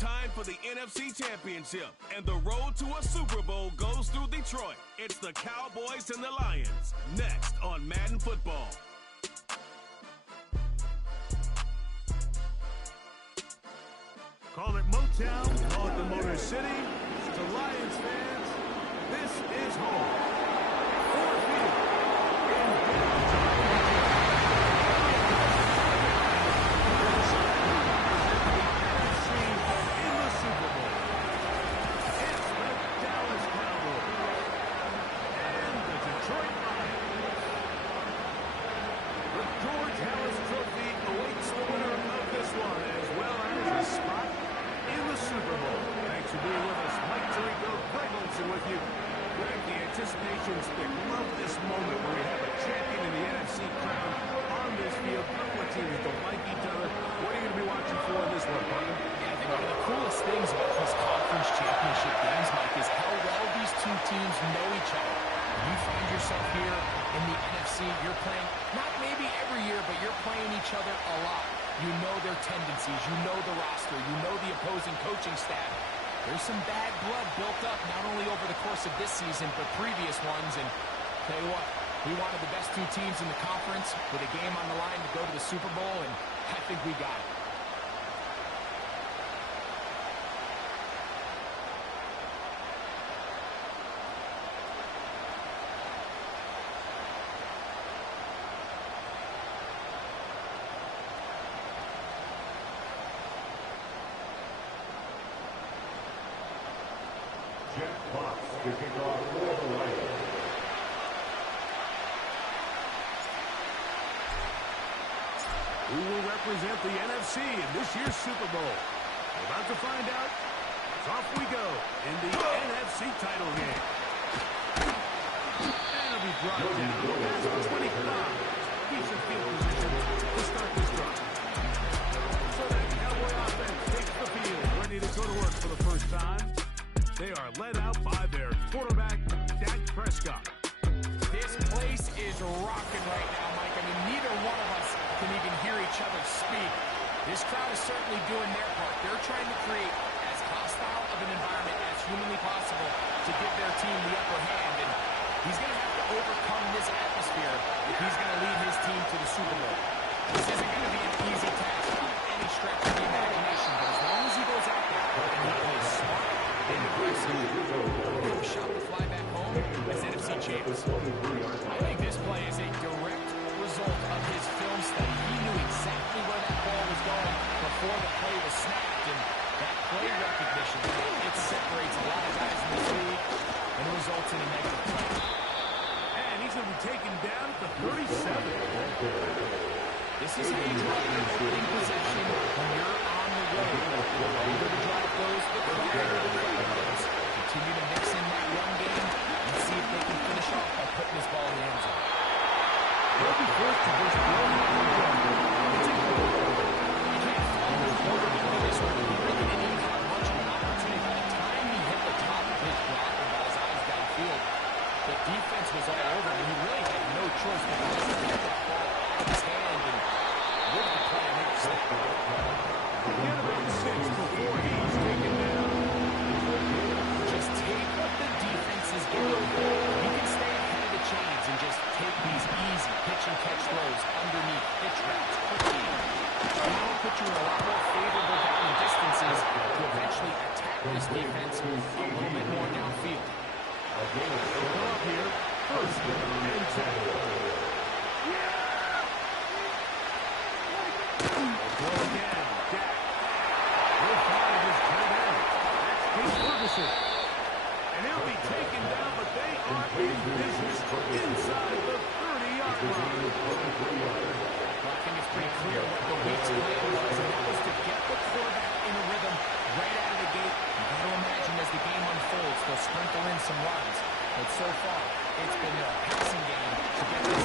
time for the NFC Championship, and the road to a Super Bowl goes through Detroit. It's the Cowboys and the Lions, next on Madden Football. Call it Motown, call it the Motor City. To Lions fans, this is home. Ford Field in downtown NFC in the Super Bowl. It's the Dallas Cowboys and the Detroit Lions. The George Hallis Trophy awaits the winner of this one, as well as a spot in the Super Bowl. Thanks for being with us. Mike Tirico, Greg Olsen with you. Greg, the anticipation's thick. Love this moment where we have a champion in the NFC crown on this field. What teams don't like each other? What are you going to be watching for in this one, partner? Yeah, I think one of the coolest things about these conference championship games, Mike, is how well these two teams know each other. When you find yourself here in the NFC, you're playing, not maybe every year, but you're playing each other a lot. You know their tendencies, you know the roster, you know the opposing coaching staff. There's some bad blood built up, not only over the course of this season, but previous ones. And tell you what, we wanted the best two teams in the conference with a game on the line to go to the Super Bowl, and I think we got it. To kick off for the Lions. Who will represent the NFC in this year's Super Bowl? We're about to find out. So off we go in the NFC title game. And it'll be brought down past 25. Decent field position to start this drive. So that Cowboy offense takes the field, ready to go to work for the first time. They are led out by their quarterback, Dak Prescott. This place is rocking right now, Mike. I mean, neither one of us can even hear each other speak. This crowd is certainly doing their part. They're trying to create as hostile of an environment as humanly possible to give their team the upper hand. And he's going to have to overcome this atmosphere if he's going to lead his team to the Super Bowl. This isn't going to be an easy task by any stretch of the imagination, but as long as he goes out there and he plays smart, give a shot to fly back home as NFC champs. I think this play is a direct result of his film study. He knew exactly where that ball was going before the play was snapped, and that play recognition, it separates a lot of guys in this league and results in a negative play. And he's going to be taken down at the 37. This is how you drive your opening possession when you're on the road. The longer the drive goes, the quieter the crowd goes. Continue to mix in that run game and see if they can finish off by putting this ball in the end zone. They'll be forced to just run the run. It's a goal. You can't follow the quarterback into this one. He really didn't even have much of an opportunity. By the time he hit the top of his block and got his eyes downfield, the defense was all over him. He really had no choice but to just get that ball out of his hand and live the play and make a snap. Get about 6 before he's taken down. Just take what the defense is giving you. You can stay ahead of the chains and just take these easy pitch and catch throws underneath pitch routes quickly. That'll put you in a lot more favorable down and distances to eventually attack this defense a little bit more downfield. Come up here, first and 10. Throw again, Dak. Will find his tight end. That's Pete Ferguson. And he'll be taken down, but they are in business inside the 30-yard line. Well, I think it's pretty clear what the week's plan was, and that was to get the quarterback in a rhythm right out of the gate. You got to imagine as the game unfolds, they'll sprinkle in some runs. But so far, it's been their passing game to get this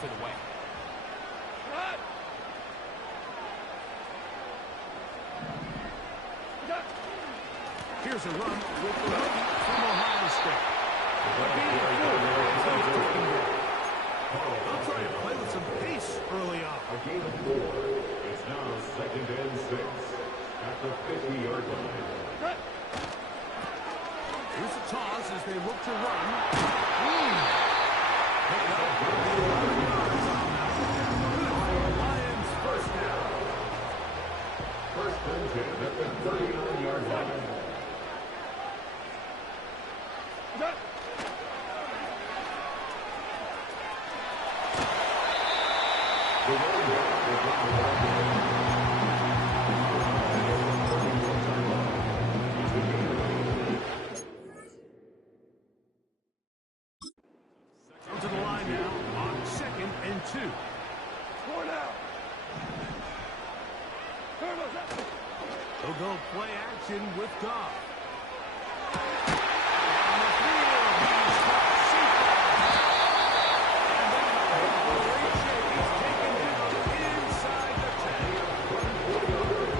for the win. Here's a run with the rookie from Ohio State. They'll try to play with some pace early on. A gain of 4. It's now 2nd and 6 at the 50-yard line. Here's a toss as they look to run. Lions first down. 1st and 10 at the 39-yard line. To the line now on 2nd and 2. They'll go play action with Goff.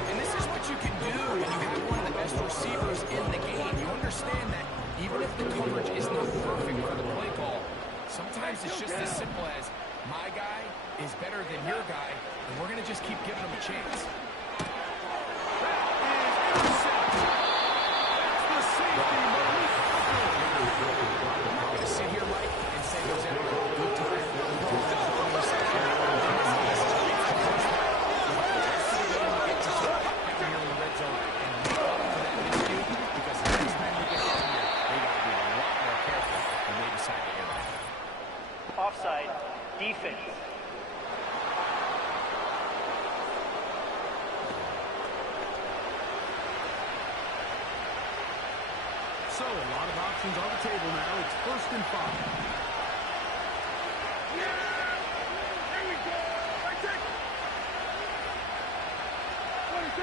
And this is what you can do when you have one of the best receivers in the game. You understand that even if the coverage is not perfect for the play call, sometimes it's just as simple as my guy is better than your guy, and we're going to just keep giving him a chance. I'm not going to sit here, Mike, and say there's ever a good time to throw the ball interception. Offside, defense. So, a lot of options on the table now. It's 1st and 5.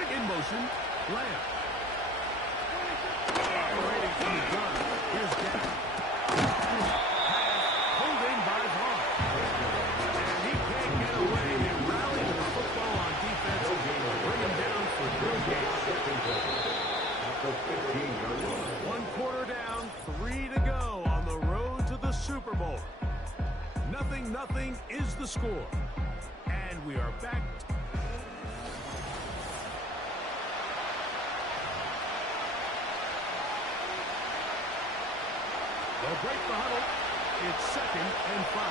In motion, Lamb. Operating from the gun. Here's Gap. Pulled in by Vaughn. And he can't get away. They rally to the football on defense. Bring him down for 3 games. At the 15-yard line. 1 quarter down, 3 to go on the road to the Super Bowl. 0-0 is the score. And we are back. They'll break the huddle. It's 2nd and 5.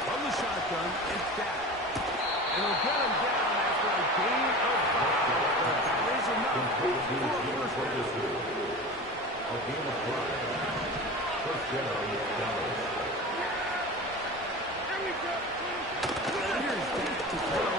From the shotgun, it's down. And he'll get him down after a gain of 5. But that is enough for a first down. A gain of 5. First down, Dallas. Here's Dak to throw.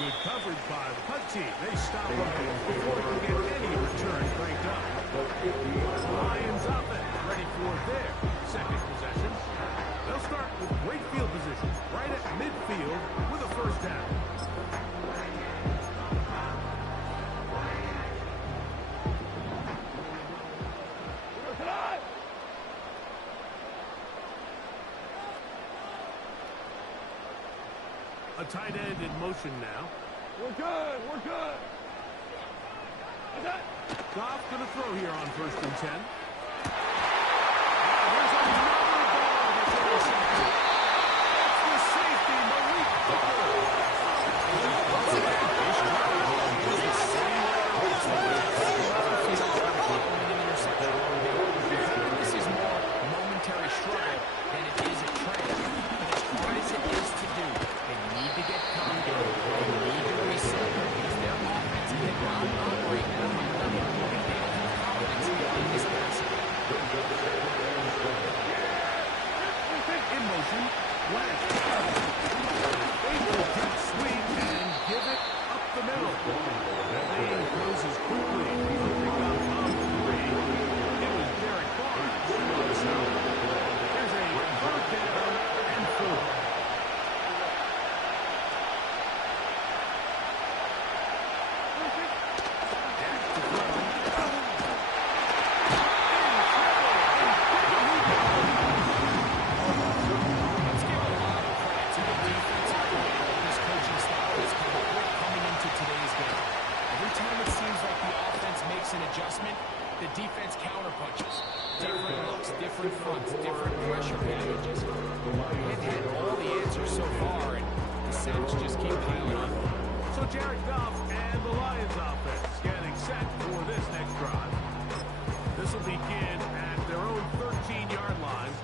Good coverage by the punt team. They stop him before he can get any return cranked up. Lions offense ready for their second possession. They'll start with great field position right at midfield with a first down. A tight end in motion now. We're good. We're good. Goff going to throw here on 1st and 10. There's another ball that's intercepted. flank. Able to jet sweep and give it up the middle. That lead closes quickly. He'll pick up on 3. It was Derek Barnes. So there's a 3rd down and 4. The defense counterpunches. Different looks, different fronts, different pressure packages. They've had all the answers so far, and the sacks just keep piling up. So Jared Goff and the Lions offense getting set for this next drive. This will begin at their own 13-yard line.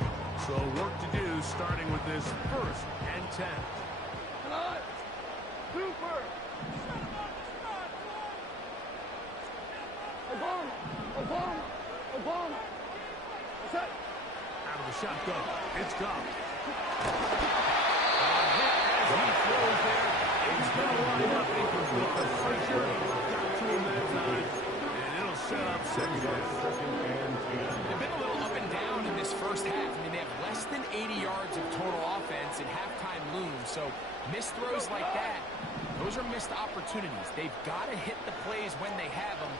So work to do starting with this 1st and 10. Super! Obama! Set! Out of the shotgun, it's Goff. Hit as he throws there. He's going to line up incomplete. The pressure got to him that time, and it'll set up second down. They've been a little up and down in this first half. I mean, they have less than 80 yards of total offense and halftime looms. So missed throws like that, those are missed opportunities. They've got to hit the plays when they have them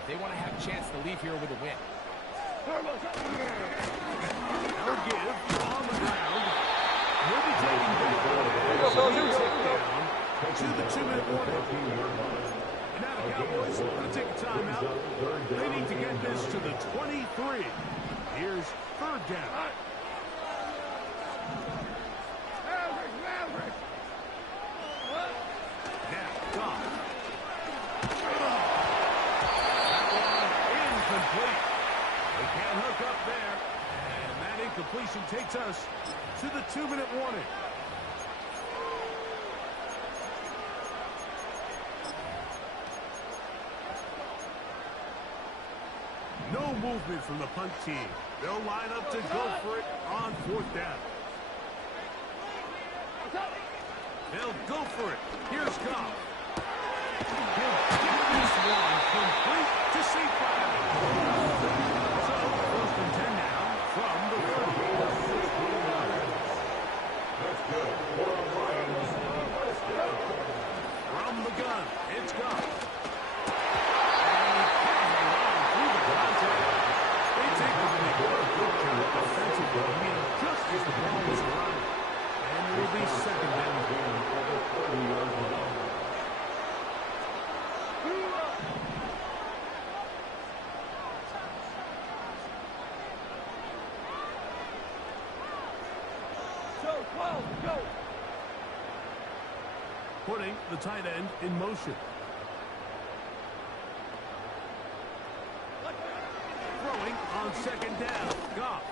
if they want to have a chance to leave here with a win. Now give on the ground. He'll be taking back to the 2-minute warning. And now the Cowboys are going to take a timeout. They need to get this to the 23. Here's 3rd down. Maverick! Now, Goff. That one incomplete. They can't hook up there. And that incompletion takes us to the 2-minute warning. No movement from the punt team. They'll line up to go for it on 4th down. They'll go for it. Here's Goff. He'll get this one complete to safety. So, 1st and 10 now from the 30. That's good. From the gun, it's Goff. And he can't hang on through the contact. They take the big offensive game just as the ball was arriving. And it will be 2nd down. Putting the tight end in motion. Throwing on 2nd down. Goff.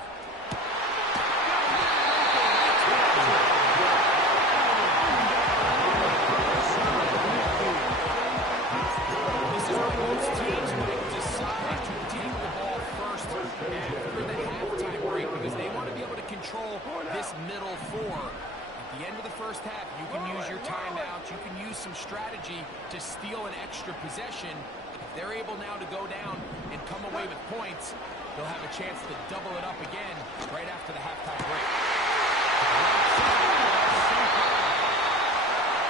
This is where most teams might decide to take the ball first after the halftime break because they want to be able to control this middle 4. At the end of the first half, you can use your timeouts. You can use some strategy to steal an extra possession. If they're able now to go down and come away with points, they'll have a chance to double it up again right after the halftime break.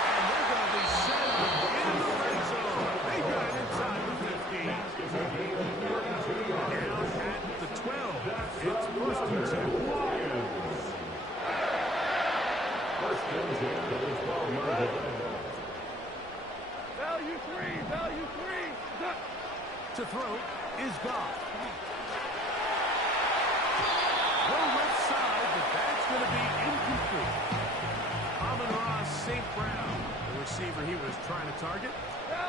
And they're going to be set in the red zone. They got it inside the 15. Down at the 12. It's 1st and 10. Value 3! To throw is Goff. No left side, but that's going to be incomplete. Amon-Ra St. Brown, the receiver he was trying to target,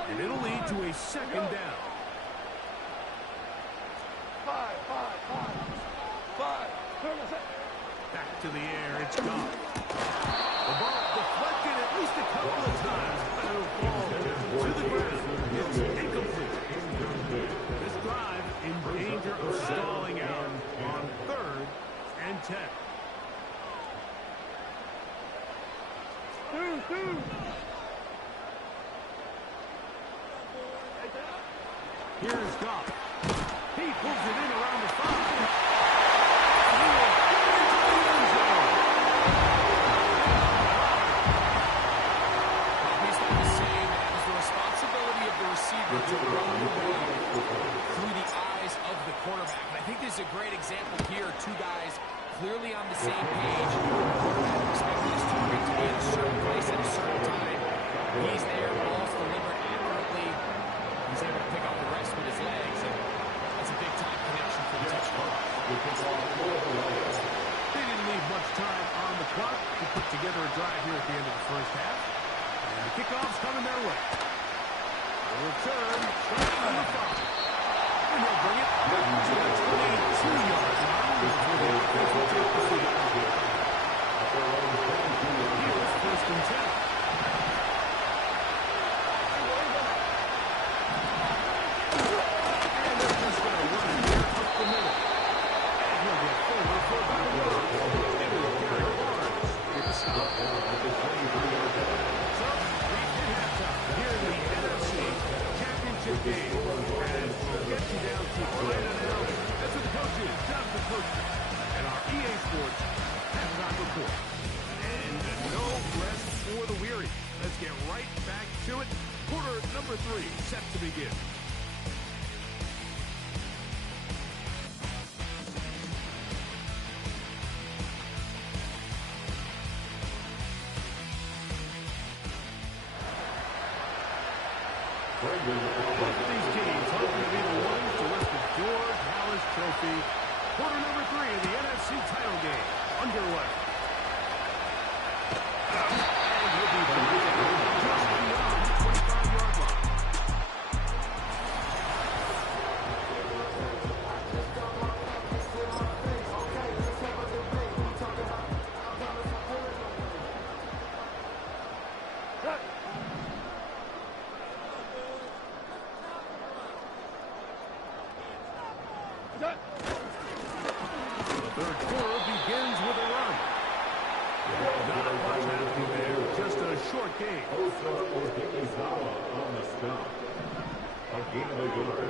and it'll lead to a 2nd down. 5. Back to the air, it's Goff. The ball deflected at least a couple of times, but it'll fall to the ground. It's incomplete. This drive in danger of stalling out on 3rd and 10. dude. Here's Goff. He pulls it in around the 5. He's not the same as the responsibility of the receiver to run the ball through the eyes of the quarterback. And I think this is a great example here. Two guys clearly on the same page. The quarterback expecting his teammate to be in a certain place at a certain time. He's there, ball's delivered accurately. He's able to pick up the rest with his legs, and that's a big-time connection for the touchdown. They didn't leave much time on the clock to put together a drive here at the end of the first half. And the kickoff's coming their way. The return, starting on the 5. And they'll bring it to the 22-yard line before the offense will take the field. Here's first and 10. Let's get right back to it. Quarter number 3 set to begin. Both of these teams hoping to be the ones to lift the George Halas Trophy. Quarter number 3 of the NFC title game underway. And he'll be just beyond the 25-yard line. The third quarter begins with a run. Not much happening there, just a short game. On the stop. A gain of a yard.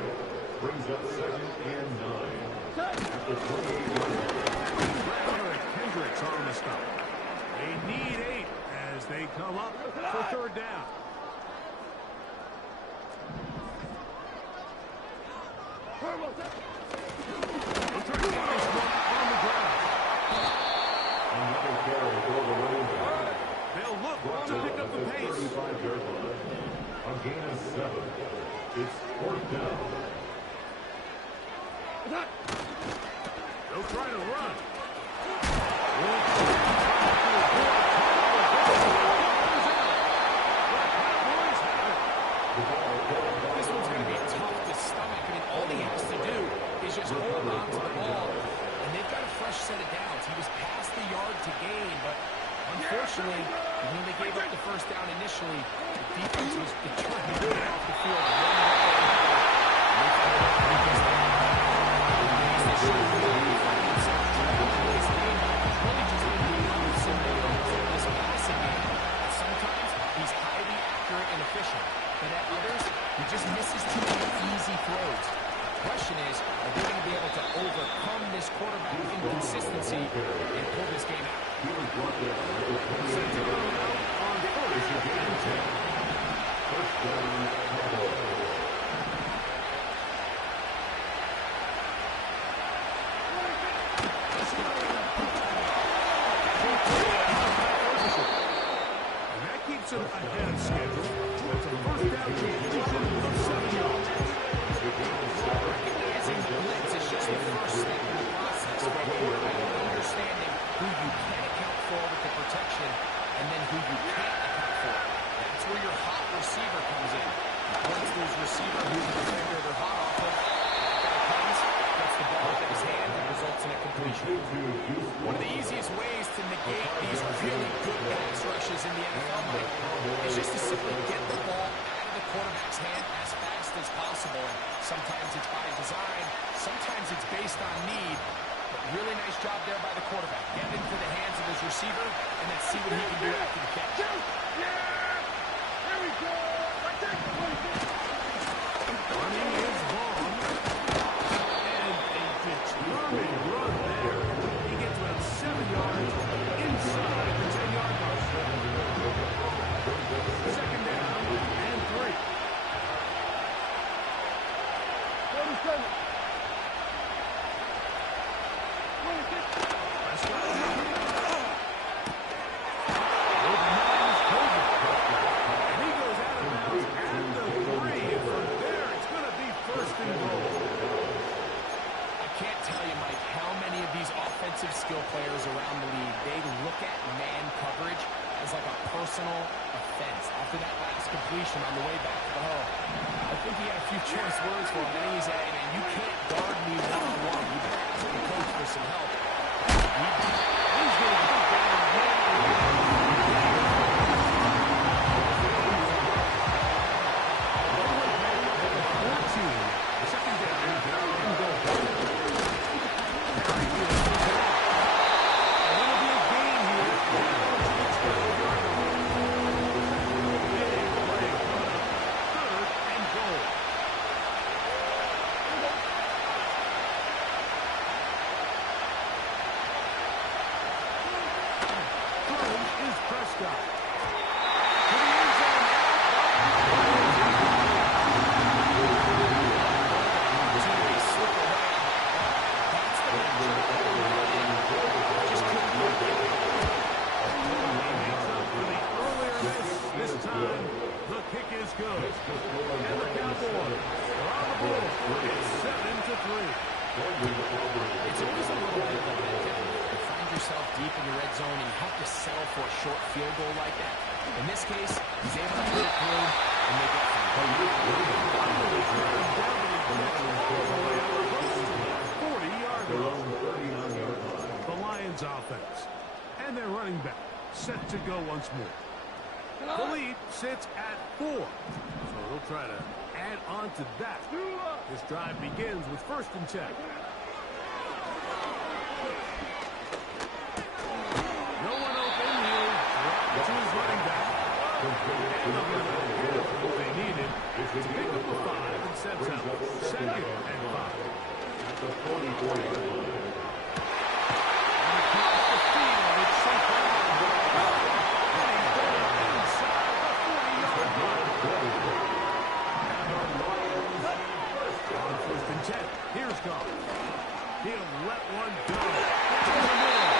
Brings up 2nd and 9. After 28 yards. Hendricks on the stop. They need 8 as they come up for third down. Another carry for the running back. They'll look to pick up the pace. 35-yard line. A gain of 7. It's 4th down. They'll try to run. This one's going to be tough to stomach. I mean, all he has to do is just hold on to the ball, and they've got a fresh set of downs. He was past the yard to gain, but unfortunately, when they gave up the first down initially, the defense was determined to get off the field one Sometimes he's highly accurate and efficient, but at others, he just misses too many easy throws. The question is, are they going to be able to overcome this quarterback inconsistency and pull this game out? Set to go now on first and 10. First down, Cowboys. And that keeps him ahead of schedule. It's a first down completion of 7 yards. Recognizing the blitz is just the first step in the process. But understanding who you can account for with the protection and then who you can't account for. That's where your hot receiver comes in. Once those receiver who's the defender they're hot off of, that guy comes, gets the ball out of his hand, and results in a completion. One of the easiest ways to negate these really good pass rushes in the NFL, Mike, is just to simply get the ball out of the quarterback's hand as fast as possible. And sometimes it's by design, sometimes it's based on need. But really nice job there by the quarterback. Get it into the hands of his receiver, and then see what he can do after the catch. Yeah! Here we go! Running is long. And a determined run there. He gets about 7 yards inside the 10-yard line. Second down and 3. 47. Skill players around the league, they look at man coverage as like a personal offense. After that last completion on the way back to the home, I think he had a few choice words for him. And he said, man, you can't guard me one-on-one. You better ask the coach for some help. He's going to get Second down and goal. It's always a little bit like that. You find yourself deep in the red zone and you have to settle for a short field goal like that. In this case, he's able to put it through and make it fun. 40-yard line. The Lions offense. And their running back set to go once more. The lead sits at 4. So they'll try to add on to that. This drive begins with 1st and 10. No one open. He'll drop to his running back. What they needed is to pick up the 5 and sets up 2nd and 5. At the 44-yard line. Across the field, it's something. And he's going inside the 40-yard line. On 1st and 10. Here's Goff. He'll let one go. In the middle.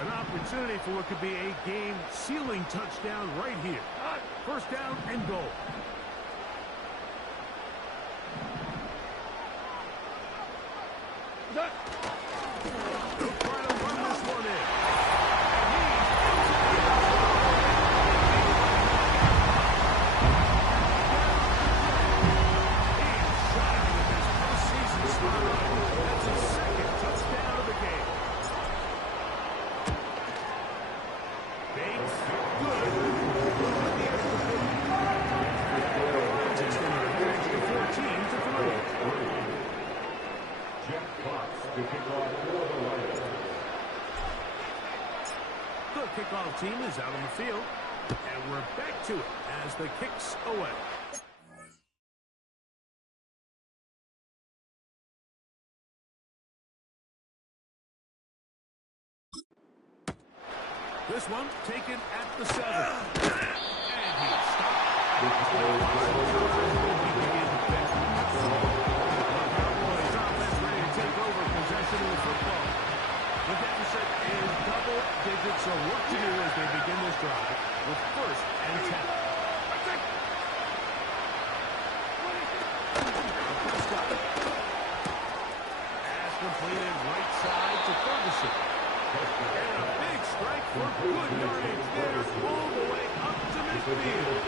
An opportunity for what could be a game-sealing touchdown right here. 1st down and goal. They'll try to run this one in. He's shining with his postseason spotlight. That's his 2nd touchdown of the game. Bates, good. Jack Cox to kick off for the Lions. The kickoff team is out on the field, and we're back to it as the kick's away. This one taken at the 7. And he's stopped. Cowboys offense ready to take over possession of the football. The deficit is double digits, so work to do as they begin this drive with 1st and 10. Pass completed right side to Ferguson. And a big strike for good yardage there all the way up to midfield.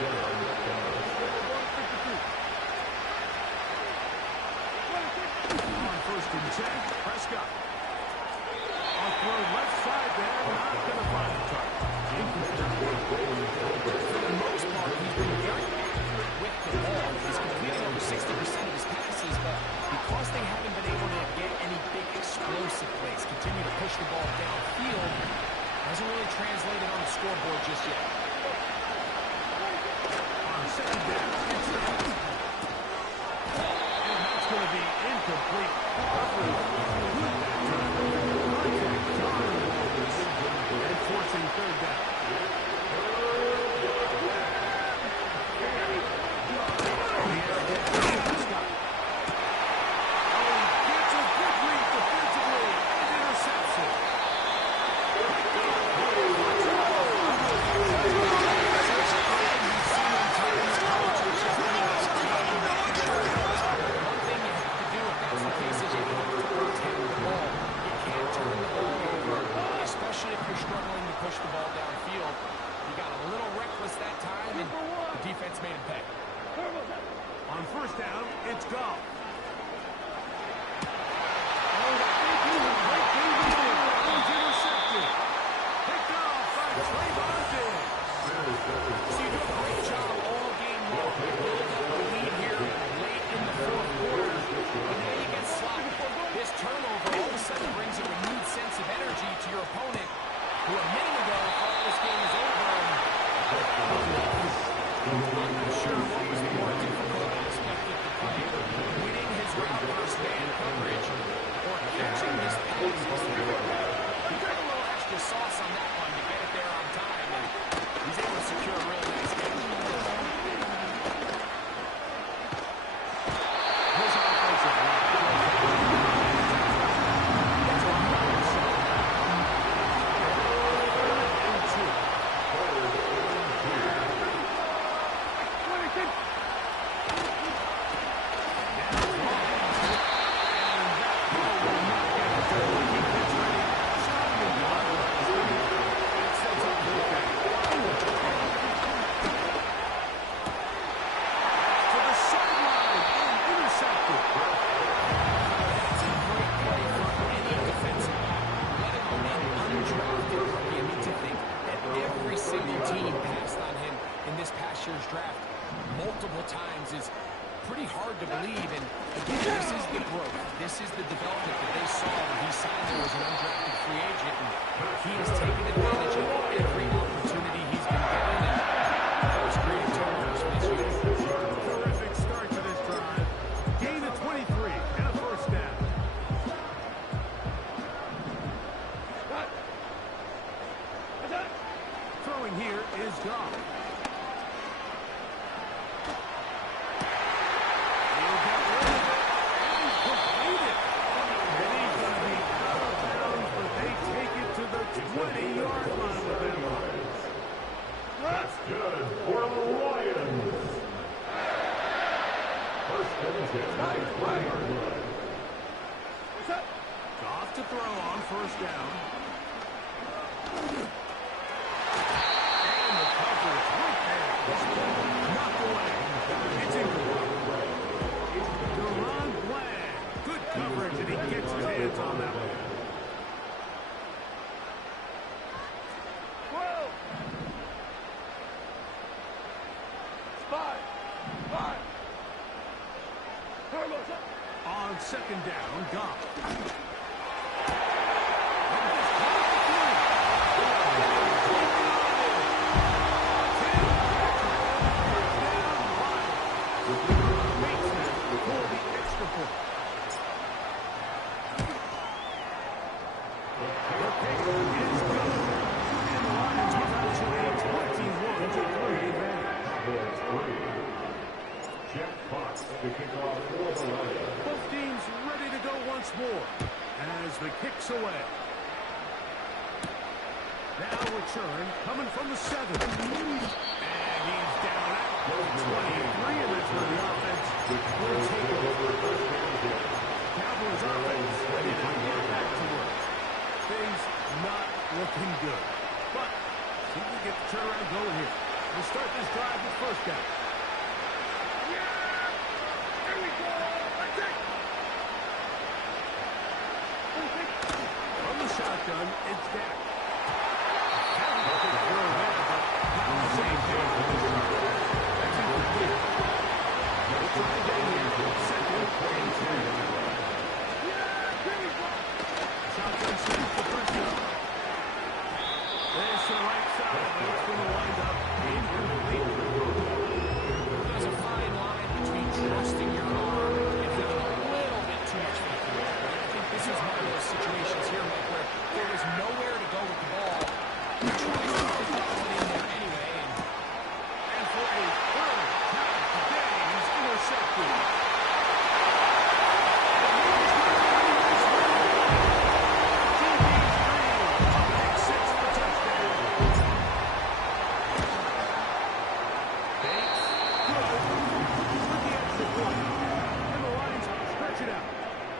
On first and 10, Prescott. On throw left side there, not going to find the target. For the most part, he's been very accurate with the ball. He's completing over 60% of his passes, but because they haven't been able to get any big explosive plays, continue to push the ball downfield, hasn't really translated on the scoreboard just yet. On second down, and that's going to be incomplete. And forcing third down. Gets a good read defensively and interception. Especially if you're struggling to push the ball downfield. He got a little reckless that time, and the defense made him pay. On first down, it's Goff. Intercepted. Picked off by Trayvon Diggs. So you do a great job all game long. You build up the lead here late in the fourth quarter, but now you get sloppy. This turnover all of a sudden brings a renewed sense of energy to your opponent, who a minute ago thought this game was over. I'm not sure what was the more difficult aspect of the play, winning his route versus man coverage, or catching this pass. He got a little extra sauce on that one to get it there on time, and he's able to secure a really nice catch. His offensive line. Multiple times is pretty hard to believe, and again, this is the growth. This is the development that they saw when he signed there as an undrafted free agent, and he has taken advantage of every opportunity he's been given, and that was creating turnovers for this unit. Terrific start to this drive. Gain of 23 and a first down. Throwing here is Goff. That's good for the Lions. First and 10. Goff to throw on first down. And the coverage right there. Knocked away. It's incomplete. Deron Bland. Good coverage, and he gets his hands on that one. On second down, Goff. Both teams ready to go once more as the kick's away. Now return coming from the 7. And he's down at 23, and that's where the offense will take over. Cowboys offense ready to get back to work. Things not looking good. But see if we get the turnaround going here. We'll start this drive with first down. Here we go. From the shotgun, it's Dak. Throw there, but not the same thing. That's incomplete. We'll try again here. Second and 10. Shotgun sends the first down. There's the right side, but it's going to wind up incomplete. There's a fine line between trusting your arm and having a little bit too much faith in it. I think this is one of those situations here, Mike, where there was nowhere to go with the ball. He tries to put the ball in there anyway, And for a third time today, he's intercepted.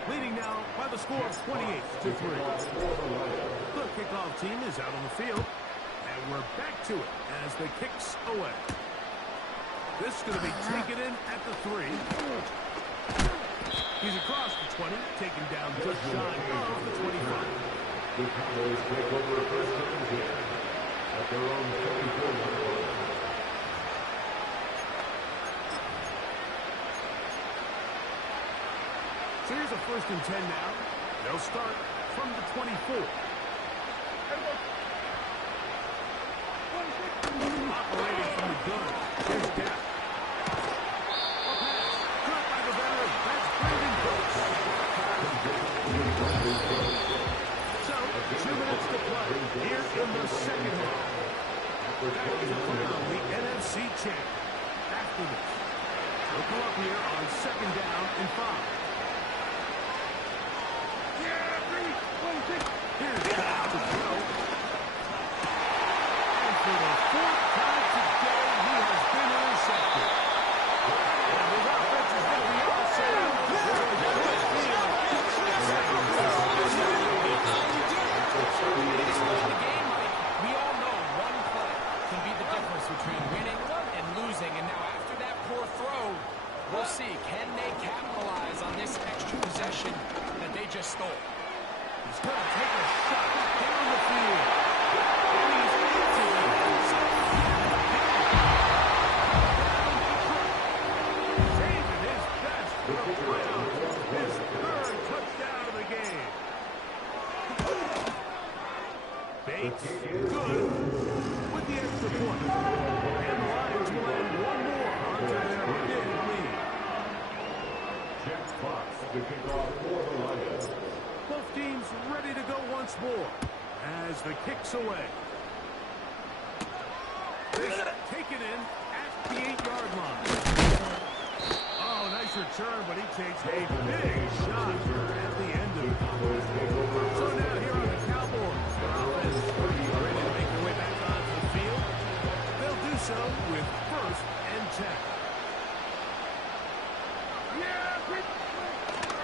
Leading now by the score of 28-3. The kickoff team is out on the field, and we're back to it as the kicks away. This is going to be taken in at the 3. He's across the 20, taken down just shy of the 25. The Cowboys take over a first down here at their own 34-yard line. So here's a first and 10 now. They'll start from the 24. Operating from the gun. Here's Dak. A pass. Caught by the veteran. That's Brandon Brooks. So, 2 minutes to play here in the second half. Back is crowned the NFC champ. After this, they'll come up here on second down and 5. Here's Dak to throw. And for the 4th time today, he has been intercepted. And his offense is going to be all set up. we all know one play can be the difference between winning and losing. And now after that poor throw, we'll see. Can they capitalize on this extra possession that they just stole? He's going to take a shot down the field. And he's into the end zone. Saving his best for the Browns. His 3rd touchdown of the game. Bates, good, with the extra point. And the Lions will add one more onto their big lead. Jack Fox to kick off for the Lions. Both teams ready to go once more as the kick's away. This taken in at the 8-yard line. Oh, nice return, but he takes a big shot at the end of it. So now here are the Cowboys. Their offense ready to make their way back onto the field. They'll do so with first and 10.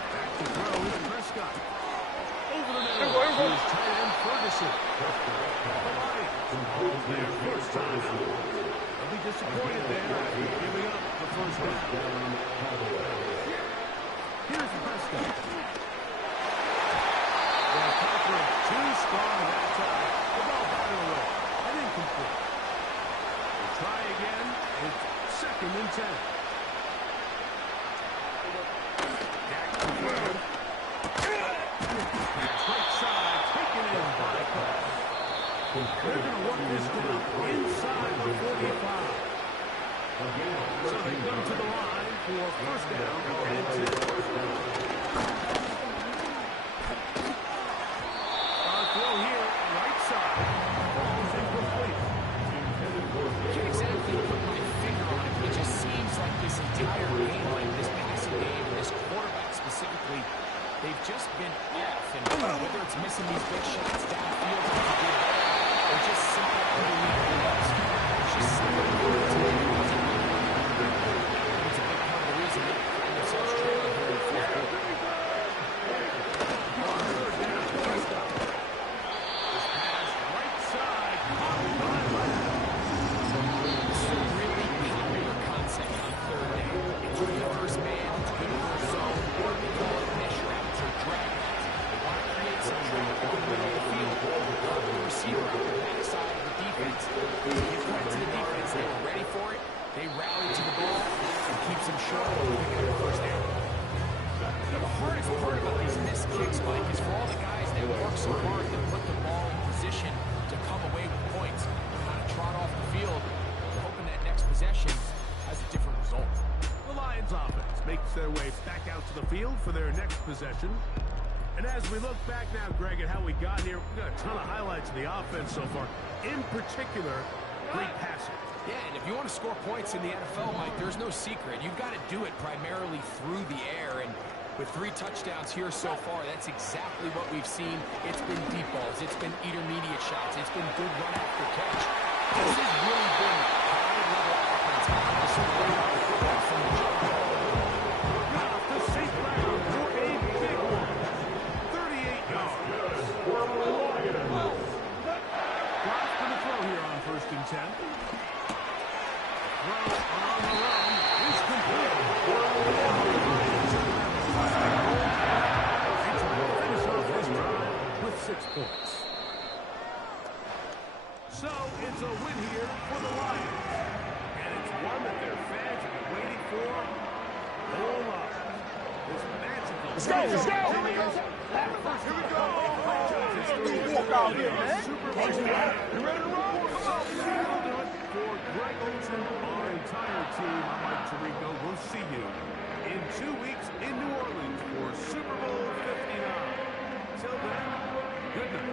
Back to throw is Prescott. Over the middle. Here's tight end Ferguson. The Lions. Their first time out. They'll be disappointed there after giving up the first down. Here's Prescott. Well, Cochran too strong that time. The ball batted away. And incomplete. We'll try again. It's second and 10. Dak to throw. Right side, taken in by Cook. They're going to work this down inside the 45. So they come to the line for first down and 10. Our throw here, right side. Ball's incomplete. Can't exactly put my finger on it, but it just seems like this entire game, like this passing game, and this quarterback specifically, they've just been off. And whether it's missing these big shots downfield or just simply underneath the ups, there's just something that's it's a big part of the reason they find themselves trailing here in the fourth quarter. This pass right side, caught by Leonard. They work so hard to put the ball in position to come away with points. Kind of trot off the field, hoping that next possession has a different result. The Lions offense makes their way back out to the field for their next possession. And as we look back now, Greg, at how we got here, we've got a ton of highlights of the offense so far. In particular, great passing. Yeah, and if you want to score points in the NFL, Mike, there's no secret. You've got to do it primarily through the air. And with 3 touchdowns here so far, that's exactly what we've seen. It's been deep balls. It's been intermediate shots. It's been good run after catch. This has really been high-level offense on the Super Bowl from the jump. Goff to safe ground for a big one. 38 yards. Goff for the throw here on 1st and 10. Throw on the run is complete. Finish off this drive with 6 points. So it's a win here for the Lions. And it's one that their fans have been waiting for all up. This magical. Let's go, let's go. Here we go. Walk out here, man. Super Bowl. You ready to roll? That'll do it for Greg Olsen, our entire team. I'm Mike Tirico. We'll see you in 2 weeks in New Orleans for Super Bowl 59. Till then, good night.